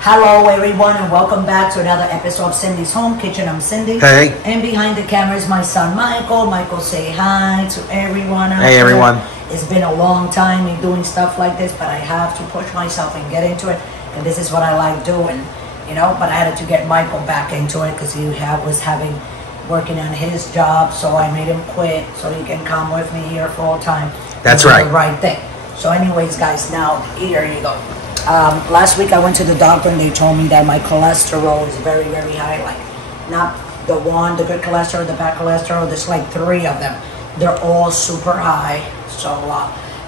Hello everyone and welcome back to another episode of Cindy's Home Kitchen. I'm Cindy. Hey. And behind the camera is my son Michael. Michael, say hi to everyone out Hey there. everyone. It's been a long time me doing stuff like this, but I have to push myself and get into it. And this is what I like doing, you know. But I had to get Michael back into it because he was working on his job. So I made him quit so he can come with me here full time. That's right. The right thing. So anyways, guys, now here you go. Last week I went to the doctor and they told me that my cholesterol is very, very high. Like, not the good cholesterol, the bad cholesterol. There's like 3 of them. They're all super high. So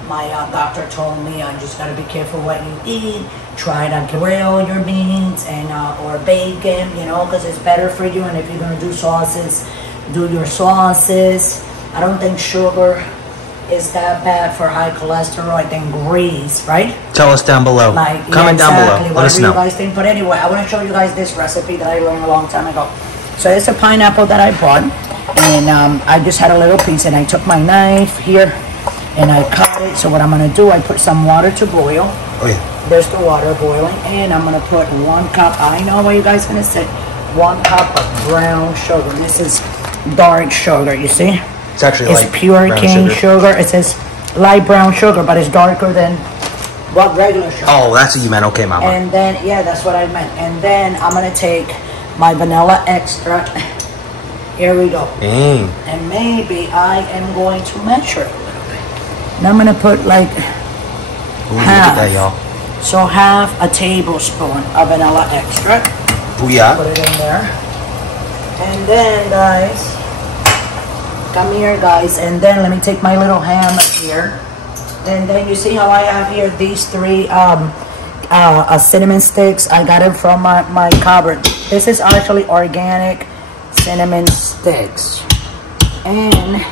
my doctor told me I just gotta be careful what you eat. Try to grill your meats and or bacon, you know, because it's better for you. And if you're gonna do sauces, do your sauces. I don't think sugar is that bad for high cholesterol. I think grease, right? Tell us down below. Comment down below. Let us know. You guys think. But anyway, I want to show you guys this recipe that I learned a long time ago. So it's a pineapple that I bought, and I just had a little piece, and I took my knife here, and I cut it. So what I'm gonna do, I put some water to boil. Oh yeah. There's the water boiling, and I'm gonna put 1 cup. I know what you guys gonna say. 1 cup of brown sugar. This is dark sugar. You see? It's actually it's pure cane sugar. It says light brown sugar, but it's darker than what regular sugar. Oh, that's what you meant. Okay, Mama. And then, yeah, that's what I meant. And then I'm going to take my vanilla extract. Here we go. And maybe I am going to measure it a little bit. And I'm going to put like half. Look at that, y'all. So half a tablespoon of vanilla extract. Booyah. Put it in there. And then, guys, come here, guys, and then let me take my little hammer here, and then you see how I have here these 3 cinnamon sticks. I got it from my cupboard. This is actually organic cinnamon sticks, and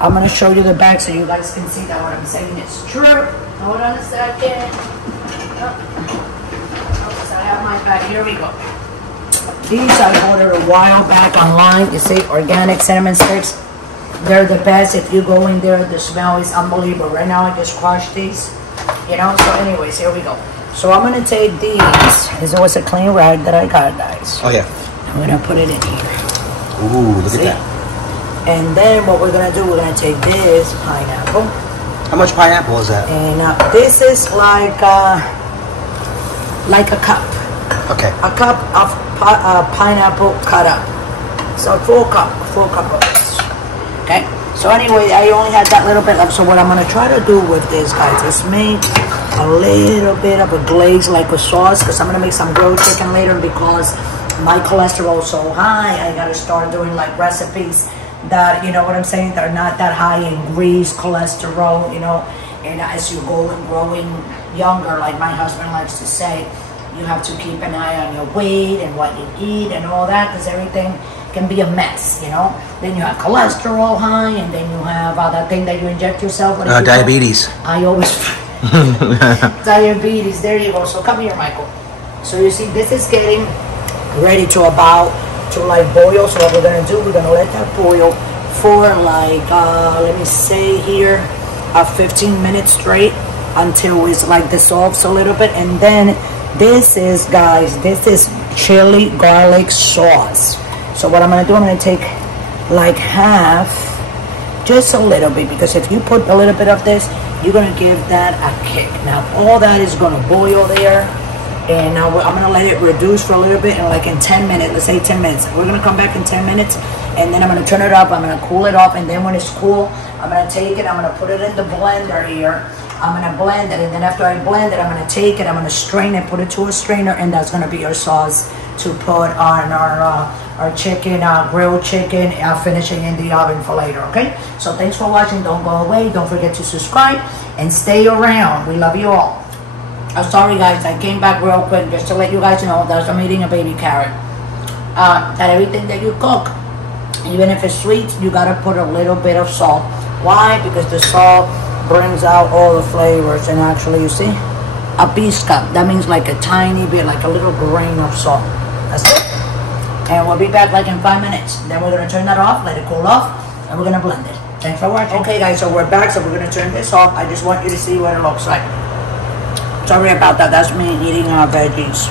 I'm gonna show you the back so you guys can see that what I'm saying is true. Hold on a second. So I have my bag. Here we go. These I ordered a while back online. You see, organic cinnamon sticks. They're the best. If you go in there, the smell is unbelievable. Right now, I just crushed these. You know, so anyways, here we go. So I'm going to take these. This was a clean rag that I got, guys. Oh, yeah. I'm going to put it in here. Ooh, look at that. And then what we're going to do, we're going to take this pineapple. How much pineapple is that? And this is like a cup. Okay. A cup of pineapple cut up. So full cup of this. Okay. So anyway, I only had that little bit left. So what I'm gonna try to do with this, guys, is make a little bit of a glaze, like a sauce, because I'm gonna make some grilled chicken later. Because my cholesterol is so high, I gotta start doing like recipes that, you know what I'm saying, that are not that high in grease, cholesterol, you know. And as you go and growing younger, like my husband likes to say, you have to keep an eye on your weight and what you eat and all that, because everything can be a mess, you know. Then you have cholesterol high, and then you have that thing that you inject yourself. Diabetes. I always diabetes. There you go. So come here, Michael. So you see, this is getting ready to like boil. So what we're gonna do, we're gonna let that boil for like let me say here 15 minutes straight until it's like dissolves a little bit, and then. This is, guys, this is chili garlic sauce. So what I'm going to do, I'm going to take like half, just a little bit, because if you put a little bit of this, you're going to give that a kick. Now, all that is going to boil there, and now I'm going to let it reduce for a little bit, and like in 10 minutes, let's say 10 minutes. We're going to come back in 10 minutes, and then I'm going to turn it up. I'm going to cool it off, and then when it's cool, I'm going to take it, I'm going to put it in the blender here. I'm going to blend it, and then after I blend it, I'm going to take it, I'm going to strain it, put it to a strainer, and that's going to be our sauce to put on our chicken, grilled chicken, finishing in the oven for later, okay? So thanks for watching. Don't go away. Don't forget to subscribe and stay around. We love you all. I'm sorry, guys. I came back real quick just to let you guys know that I'm eating a baby carrot. That everything that you cook, even if it's sweet, you got to put a little bit of salt. Why? Because the salt brings out all the flavors. And actually, you see, a pizca, that means like a tiny bit, like a little grain of salt. That's it. And we'll be back like in 5 minutes. Then we're going to turn that off, let it cool off, and we're going to blend it. Thanks for watching. Okay, guys, so we're back. So we're going to turn this off. I just want you to see what it looks like. Sorry about that. That's me eating veggies.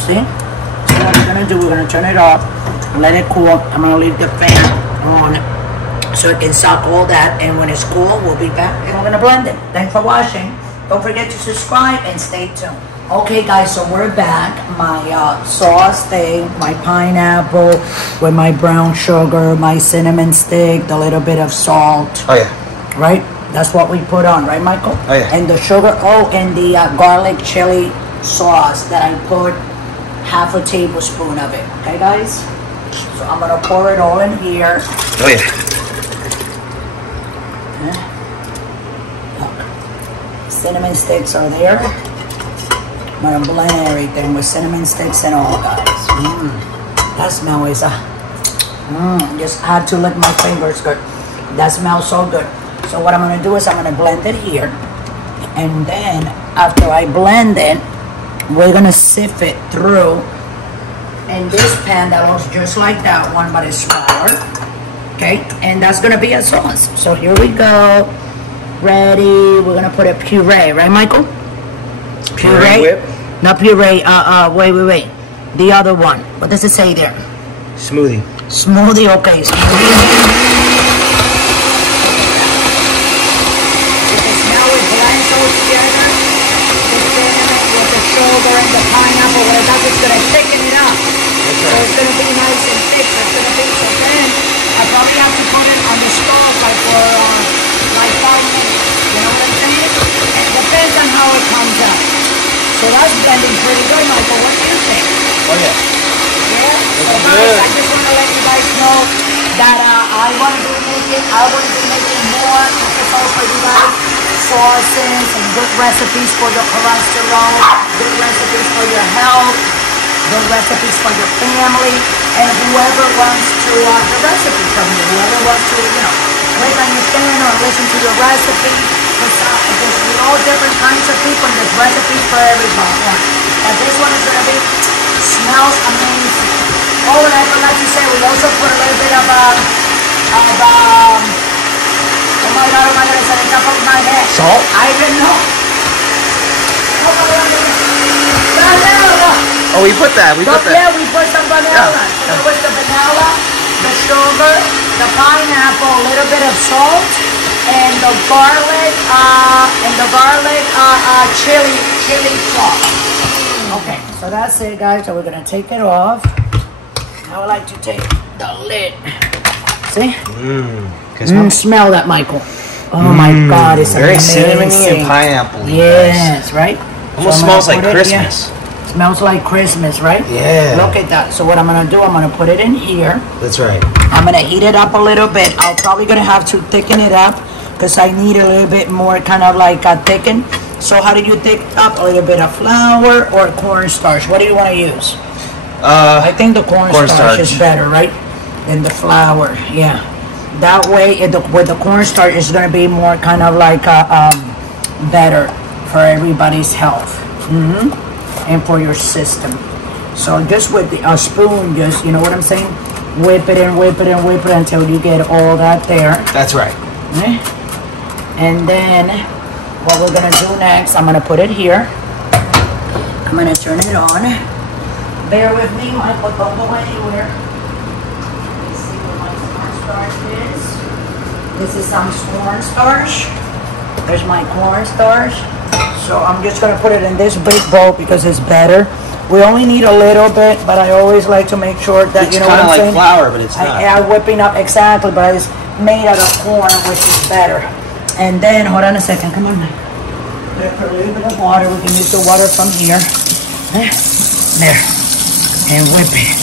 See? So what we're gonna do, we're gonna turn it off, let it cool. I'm gonna leave the fan on so it can suck all that, and when it's cool, we'll be back and we're gonna blend it. Thanks for watching. Don't forget to subscribe and stay tuned. Okay guys, so we're back. My sauce thing, my pineapple with my brown sugar, my cinnamon stick, the little bit of salt. Oh yeah. Right? That's what we put on, right Michael? Oh yeah. And the sugar, and the garlic chili sauce that I put half a tablespoon of it. Okay guys? So I'm gonna pour it all in here. Oh yeah. Look. Cinnamon sticks are there. I'm gonna blend everything with cinnamon sticks and all, guys. That smell is just had to lick my fingers good. That smells so good. So what I'm gonna do is I'm gonna blend it here, and then after I blend it, we're gonna sift it through in this pan that looks just like that one, but it's smaller. Okay, and that's gonna be a sauce. So here we go. Ready? We're gonna put a puree, right, Michael? Puree whip? Not puree. Wait. The other one. What does it say there? Smoothie. Smoothie. Okay, smoothie. And the pineapple, what it does is going to thicken it up. So it's going to be nice and thick. It's going to be so thin. I probably have to put it on the stove like for like 5 minutes. You know what I'm saying? It depends on how it comes out. So that's blending pretty good, Michael. What do you think? Oh yeah. Yeah? So guys, I just want to let you guys know that I want to be making more episodes for you guys. Sauces and good recipes for your cholesterol, good recipes for your health, good recipes for your family, and whoever wants to the recipe from you, whoever wants to, click on your thing or listen to your recipe. Because we all different kinds of people, and there's recipes for everybody. And this one is going to be, smells amazing. Oh, and I forgot to say, we also put a little bit of oh my God, it's at the top of my head. Salt? I didn't know. Oh, we put that. Yeah, we put some vanilla. Yeah. So it was the vanilla, the sugar, the pineapple, a little bit of salt, and the garlic, chili sauce. Okay, so that's it, guys. So we're gonna take it off. I would like to take the lid. See? Smell that, Michael. Oh my God, it's very amazing. cinnamony and pineapple. Yes, right? Almost smells like Christmas. Smells like Christmas, right? Yeah. Look at that. So what I'm gonna do, I'm gonna put it in here. That's right. I'm gonna heat it up a little bit. I'm probably gonna have to thicken it up because I need a little bit more kind of like thicken. So how do you thicken up? A little bit of flour or cornstarch? What do you want to use? I think the cornstarch is better, right? Than the flour, yeah. That way, with the cornstarch, it's gonna be more kind of like better for everybody's health, and for your system. So just with a spoon, just, you know what I'm saying? Whip it and whip it and whip it until you get all that there. That's right. Okay? And then what we're gonna do next, I'm gonna put it here. I'm gonna turn it on. Bear with me, Michael, don't go anywhere. This is some cornstarch. There's my cornstarch. So I'm just gonna put it in this big bowl because it's better. We only need a little bit, but I always like to make sure that, it's you know what I'm like saying? It's kind of like flour, but it's not. I'm whipping up, exactly, but it's made out of corn, which is better. And then, hold on a second, come on. Put a little bit of water. We can use the water from here. There. And whip it.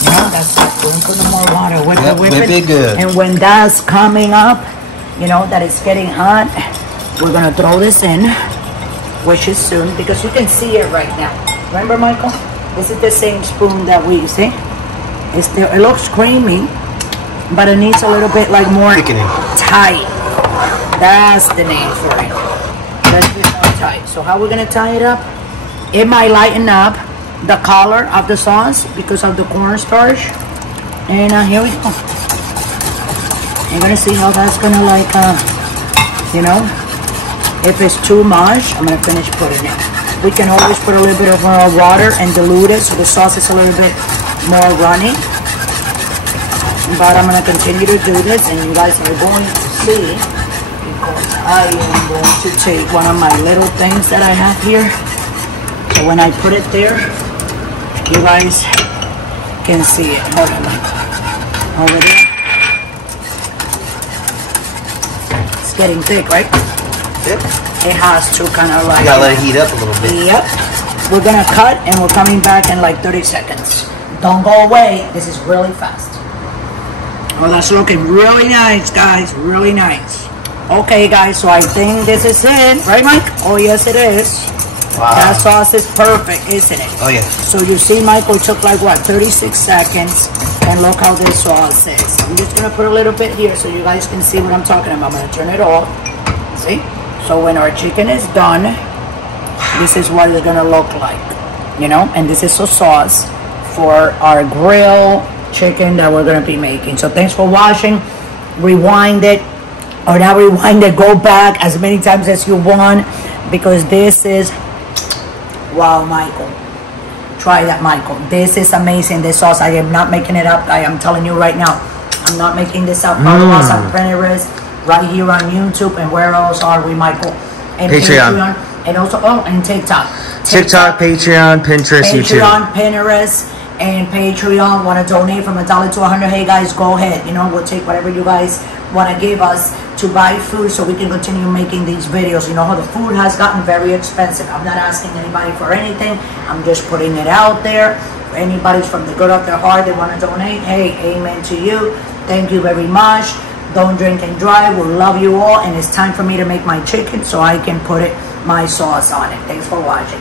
You know, that's it. Don't put no more water. Whip it good. And when that's coming up, you know, that it's getting hot, we're gonna throw this in, which is soon, because you can see it right now. Remember, Michael? This is the same spoon that we see. It looks creamy, but it needs a little bit like more thickening. Tight. That's the name for it. Let's get more tight. So how we're gonna tie it up? It might lighten up the color of the sauce because of the cornstarch. And here we go. You're gonna see how that's gonna like, you know, If it's too much, I'm gonna finish putting it. We can always put a little bit of more water and dilute it so the sauce is a little bit more runny. But I'm gonna continue to do this, and you guys are going to see, because I am going to take one of my little things that I have here. So when I put it there, you guys can see it. Hold on, over there. It's getting thick, right? Yep. It has to kind of like... You gotta let it heat up a little bit. Yep. We're gonna cut, and we're coming back in like 30 seconds. Don't go away. This is really fast. Oh, that's looking really nice, guys. Really nice. Okay, guys, so I think this is it. Right, Mike? Oh, yes, it is. Wow. That sauce is perfect, isn't it? Oh, yeah. So you see, Michael took like, what, 36 seconds. And look how this sauce is. I'm just going to put a little bit here so you guys can see what I'm talking about. I'm going to turn it off. See? So when our chicken is done, this is what it's going to look like. You know? And this is a sauce for our grill chicken that we're going to be making. So thanks for watching. Rewind it. Or not rewind it. Go back as many times as you want. Because this is... Wow, Michael. Try that, Michael. This is amazing. This sauce, I am not making it up. I am telling you right now. I'm not making this up. Follow us on Pinterest, right here on YouTube, and where else are we, Michael? And Patreon. And also, and TikTok. TikTok, Patreon, Pinterest, YouTube. Patreon, Pinterest, and Patreon. Want to donate from $1 to $100? Hey, guys, go ahead. You know, we'll take whatever you guys want to give us to buy food so we can continue making these videos. You know how the food has gotten very expensive. I'm not asking anybody for anything. I'm just putting it out there. If anybody's from the good of their heart, they want to donate, hey, amen to you. Thank you very much. Don't drink and drive. We love you all. And it's time for me to make my chicken so I can put my sauce on it. Thanks for watching.